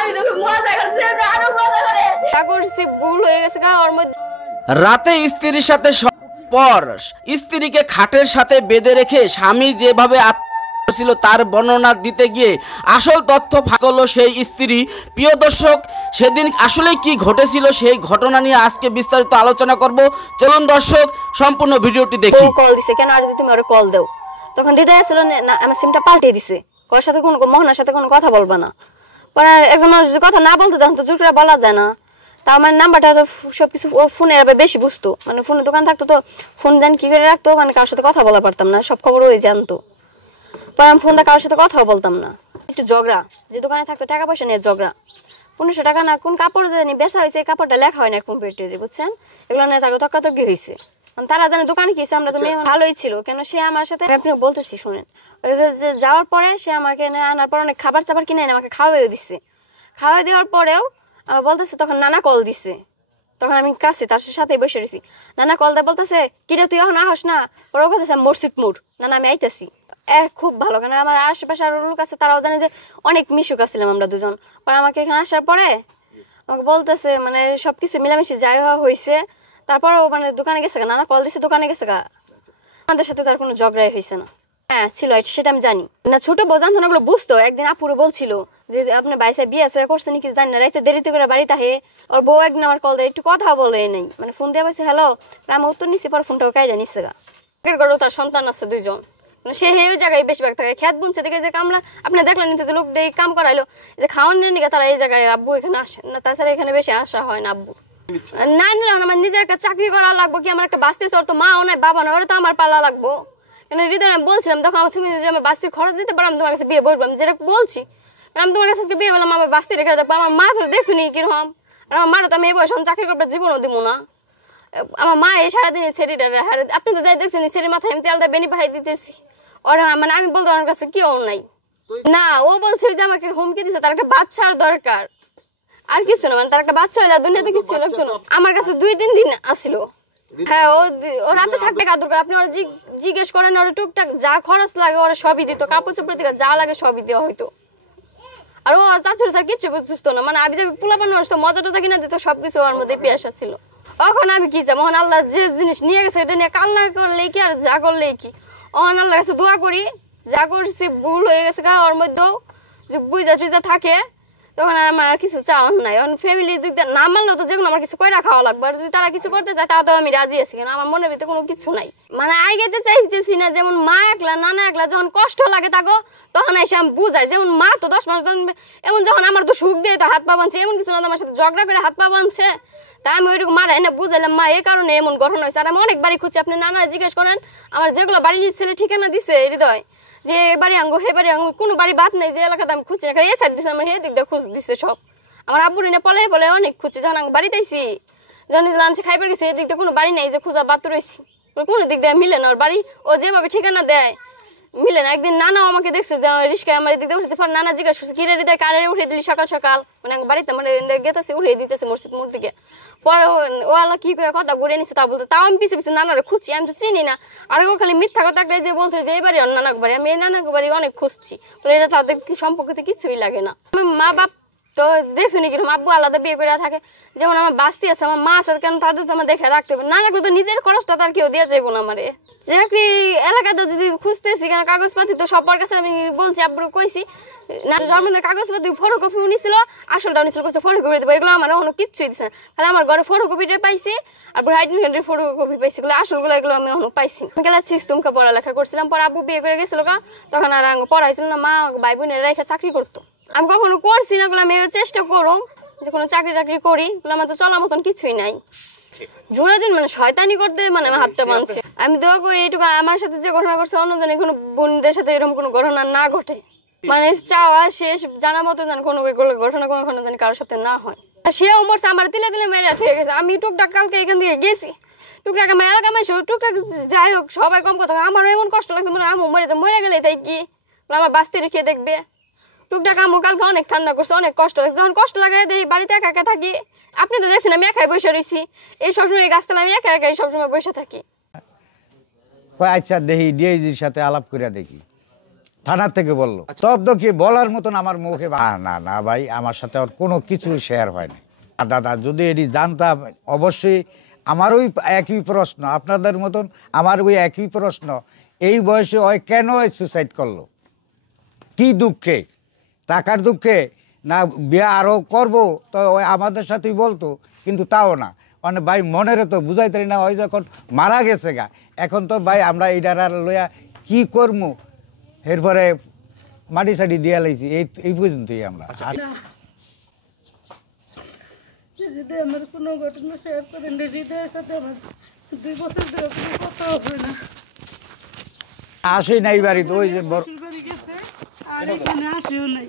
আমি তো মজা করছি আরো মজা করে করছি ভুল হয়ে গেছে ওর মধ্যে। রাতে স্ত্রীর সাথে পর স্ত্রীকে খাটের সাথে বেঁধে রেখে স্বামী যেভাবে ছিল তার বর্ণনা দিতে গিয়ে আসল তথ্য ফাঁক হলো সেই স্ত্রী। প্রিয় দর্শক, সেদিন আসলে কি ঘটেছিল সেই ঘটনা নিয়ে আজকে বিস্তারিত আলোচনা করব। চলুন দর্শক সম্পূর্ণ ভিডিওটি দেখি। কল দিছে কেন আর তুমি ওরে কল দাও, তখন হৃদয় ছিল না আমার সিমটা পাল্টে দিছে, ওর সাথে কোনো মোহনার সাথে কোনো কথা বলবা না। পরে এখন যদি কথা না বলতো তখন তো জোর করে বলা যায় না। তা আমার নাম্বারটা তো সবকিছু ও ফোনের আবার বেশি বুঝতো, মানে ফোনের দোকান থাকতো তো ফোন দেন কি করে রাখতো, মানে কারোর সাথে কথা বলা পারতাম না, সব খবর ওই জানতো। পরে আমি ফোনটা কারোর সাথে কথাও বলতাম না। একটু ঝগড়া, যে দোকানে থাকতো টাকা পয়সা নিয়ে ঝগড়া, 1500 টাকা না কোন কাপড় জানি বেচা হয়েছে, কাপড়টা লেখা হয় না কম্পিউটারে, বুঝছেন, এগুলো নিয়ে তাকে তর্কাতর্কি হয়েছে। তারা জানে দোকানে কি আমরা তো মেয়ে ভালোই ছিল, কেন সে আমার সাথে আপনি বলতেছি শুনেন, যে যাওয়ার পরে সে আমাকে আনার পর অনেক খাবার চাবার কিনে এনে আমাকে খাওয়াই দিচ্ছে। খাওয়াই দেওয়ার পরেও আমার বলতেছে, তখন নানা কল দিছে, তখন আমি কাছে তার সাথে বসে রয়েছি। নানা কল দেয় বলতেছে, কিরে তুই এখন আহস না? ওরা বলতেছে মসজিদ মোড়, নানা আমি আইতেছি। খুব ভালো, কেন আমার আশেপাশে আরো লোক আছে, তারাও জানে যে অনেক মিশুক আসছিলাম আমরা দুজন। পরে আমাকে এখানে আসার পরে আমাকে বলতেছে, মানে সবকিছু মিলামিশি যাই হওয়া হয়েছে। তারপরেও মানে দোকানে গেছে গা, নানা কল দিছে দোকানে গেছে গা, আমাদের সাথে তার কোনো ঝগড়াই হয়েছে না। হ্যাঁ ছিল, সেটা আমি জানি না। ছোট বোঝান ওগুলো বুঝতো। একদিন আপুরে বলছিল যে আপনার বাইসে বিয়ে আছে করছে নাকি জানি না, রাইতে দেরিতে করে বাড়িতে আহে। ওর বউ একদিন আমার কল দেয়, একটু কথা বলে নেই, মানে ফোন দিয়ে বলছে হ্যালো, আমি উত্তর নিচ্ছি, পর ফোনটাও কাইরা নিচ্ছে গা। তার সন্তান আছে 2 জন, সে ওই জায়গায় বেশিরভাগ থাকে। খেত বুনছে দেখে যে কামলা আপনি দেখলেন যে লোক দিয়ে কাম করাইলো, যে খাওয়ানোর নিকে তারা এই জায়গায় আব্বু এখানে আসে না, তাছাড়া এখানে বেশি আসা হয় না আব্বু। না নিলাম, আমার নিজের একটা চাকরি করা লাগবো, কি আমার একটা বাঁচতেছে, ওর তো মাও নাই বাবা নাই, ওরা তো আমার পালা লাগবো। কেন হৃদয় আমি বলছিলাম তখন আমার তুমি যদি আমার বাস্তির খরচ দিতে পারো আমি তোমার কাছে বিয়ে বসবো, আমি যেটা বলছি। আমি তোমার কাছে বিয়ে বললাম, আমার বাস্তি রেখে দেখবো, আমার মা তো দেখছো নি কিরকম, আর আমার মারও তো আমি এই বয়স চাকরি করবার জীবনও দিব না। আমার মা এই সারাদিন সেরিটা, আপনি তো যাই দেখছেন সেরির মাথায় আমি তেল দিয়ে বেনি ভাই দিতেছি। ওরা মানে আমি বলতে আমার কাছে কেউ নাই না। ও বলছে যে আমাকে হুমকি দিচ্ছে, তার একটা বাচ্চার দরকার, আর কিছু না, মানে তার একটা বাচ্চা হইলে দুনিয়াতে কিছু লাগতো না। আমার কাছে 2-3 দিন আসিল। হ্যাঁ ও রাতে থাকবে কাদুর করে, আপনি ওরা জিজ্ঞেস করেন, ওরা টুকটাক যা খরচ লাগে ওরা সবই দিত, কাপড় চোপড় থেকে যা লাগে সবই দেওয়া হইতো। আর ও চাচুর তার কিচ্ছু বুঝতো না, মানে আমি যে পোলা বানো মজা টজা কিনা দিত, সবকিছু ওর মধ্যে পেশা ছিল। এখন আমি কি চাই, মোহন আল্লাহ যে জিনিস নিয়ে গেছে এটা নিয়ে কান্না করলে কি আর যা করলে কি, ওহন আল্লাহ কাছে দোয়া করি, যা করছি ভুল হয়ে গেছে গা, ওর মধ্যেও যে বুঝা টুইজা থাকে, তখন আমার আর কিছু চাওয়ার নাই। এখন ফ্যামিলি দিক দিয়ে না মানলেও তো যেগুলো আমার কিছু করে খাওয়া লাগবে, আর যদি তারা কিছু করতে চায় তাও তো আমি রাজি আছি, কেন আমার মনের ভিতরে কোনো কিছু নাই। মানে আইগেতে চাইতেছি না, যেমন মা একলা নানা একলা যখন কষ্ট লাগে তাকে তখন এসে আমি বুঝাই, যেমন মা তো 10 মাস এমন যখন আমার তো সুখ দিয়ে তো হাত পা বাঁধছে, এমন কিছু না আমার সাথে ঝগড়া করে হাত পা বাঁধছে, তা আমি ওইটুকু মারা এনে বুঝাইলাম মা এই কারণে এমন গঠন হয়েছে। আর আমি অনেক বাড়ি খুঁজছি, আপনি নানা জিজ্ঞেস করেন আমার যেগুলো বাড়ির ছেলে ঠিকানা দিছে হৃদয়, যে বাড়ি আঙ্গো হে বাড়ি আঙ্গো কোনো বাড়ি বাদ নেই যে এলাকাতে আমি খুঁজছি না, এই সাইড দিছে আমার এই দিক দিয়ে খুঁজ দিচ্ছে সব। আমার আব্বুর এনে পলাই বলে অনেক খুঁজছি, যখন আমি বাড়িতে আইছি যখন লাঞ্চে খাইবার গেছি এই দিক দিয়ে কোনো বাড়ি নেই যে খুঁজা বাদ রয়েছি, কোনো দিক দিয়ে মিলে না ওর বাড়ি, ও যেভাবে ঠিকানা দেয় মিলে না। একদিন নানাও আমাকে দেখছে যে রিস্কায় আমার এদিক দিয়ে উঠেছে, পর নানা জিজ্ঞাসা করছে কিরে হৃদয় কারে উঠিয়ে দিলি সকাল সকাল, মানে বাড়িতে মানে গেতেছে উঠিয়ে দিতেছে মসজিদ মোড় থেকে। পরে ও আল্লাহ কি করে কথা ঘুরে নিচ্ছে তা বলতে, তাও আমি পিছিয়ে পিছিয়ে নানারে খুঁজছি, আমি তো চিনি না। আর ও খালি মিথ্যা কথা একটা যে বলছে যে এই বাড়ি নানাক বাড়ি, আমি এই নানাক বাড়ি অনেক খুঁজছি, তো এটা তাদের সম্পর্কে কিছুই লাগে না। মা বাপ তো দেখছি নাকি আব্বু আলাদা বিয়ে করে থাকে, যেমন আমার বাস্তি আছে আমার মা আছে, কেন তাদের তো আমার দেখে রাখতে হবে না, রাখলে তো নিজের খরচটা তার কেউ দিয়ে যাইবো না। আমারে চাকরি এলাকাতে যদি খুঁজতেছি, কেন কাগজপাতি তো সবার কাছে আমি বলছি, আব্বু কইছি না জন্মের কাগজপাতি ফটোকপি উনিছিল, আসলটা উনিছিল কইছে ফটোকপি দেবো, এগুলো আমার এখনো কিচ্ছুই দিচ্ছে না, তাহলে আমার ঘরে ফটোকপিটা পাইছি আর আইডেন্টি কার্ডের ফটোকপি পাইছি, আসলগুলো এগুলো আমি এখনো পাইছি। ক্লাস 6 তুমকা পড়ালেখা করছিলাম, পরে আব্বু বিয়ে করে গেছিল গা, তখন আর পড়াইছিল না, মা ভাই বোনের রেখে চাকরি করতো। আমি কখনো করছি না, আমি চেষ্টা করুম যে কোনো চাকরি টাকরি করি, আমার তো চলার মতন কিছুই নাই। জোড়া দিন মানে শয়তানি করতে মানে হাতটা মানছে। আমি দোয়া করি এইটুকু আমার সাথে যে ঘটনা করছে অন্যজনের কোনো বোনদের সাথে এরকম কোনো ঘটনা না ঘটে, মানে চাওয়া শেষ জানা মতো যেন কোনো ঘটনা কোনো জানি কারোর সাথে না হয়। সেও মরছে, আমার তিলে তিলে মেরে হয়ে গেছে। আমি টুকটাক কালকে এখান থেকে গেছি, টুকটাক আমার এলাকা মাইছে টুকটাক যাই হোক সবাই কম কথা, আমারও এমন কষ্ট লাগছে, মানে আমি মরে গেলে তাই কি আমার বাঁচতে রেখে দেখবে। টুকটাক আমু কালকে অনেক ঠান্ডা করছে, অনেক কষ্ট লাগছে। যখন কষ্ট লাগে দেখি বাড়িতে একা একা থাকি, আপনি তো দেখছেন আমি একাই বসে রয়েছি, এই সবসময় এই গাছতলা আমি একা একাই সবসময় বসে থাকি। আচ্ছা দেখি ডিআইজির সাথে আলাপ করে দেখি। থানা থেকে বললো স্তব্ধ কি বলার মতন আমার মুখে না না ভাই আমার সাথে আর কোনো কিছু শেয়ার হয়নি। আর দাদা যদি এটি জানতাম অবশ্যই আমার ওই একই প্রশ্ন, আপনাদের মতন আমার ওই একই প্রশ্ন, এই বয়সে ওই কেন সুসাইড করলো, কি দুঃখে, টাকার দুঃখে না বিয়ে আরও করবো, তো ওই আমাদের সাথেই বলতো, কিন্তু তাও না। মানে ভাই মনের তো বুঝাইতে না, ওই যখন মারা গেছে গা, এখন তো ভাই আমরা এইটার আর লইয়া কি করবো, এরপরে মাটি সাটি দিয়া লাইছি, এই পর্যন্তই আমরা। যদি আমার কোনো ঘটনা শেয়ার করেন, হৃদয়ের সাথে আমার 2 বছর ধরে কোনো কথাও হয় না। আসেই নাই বাড়িতে, ওই যে বাড়ি গেছে আর এখানে আসেও নাই।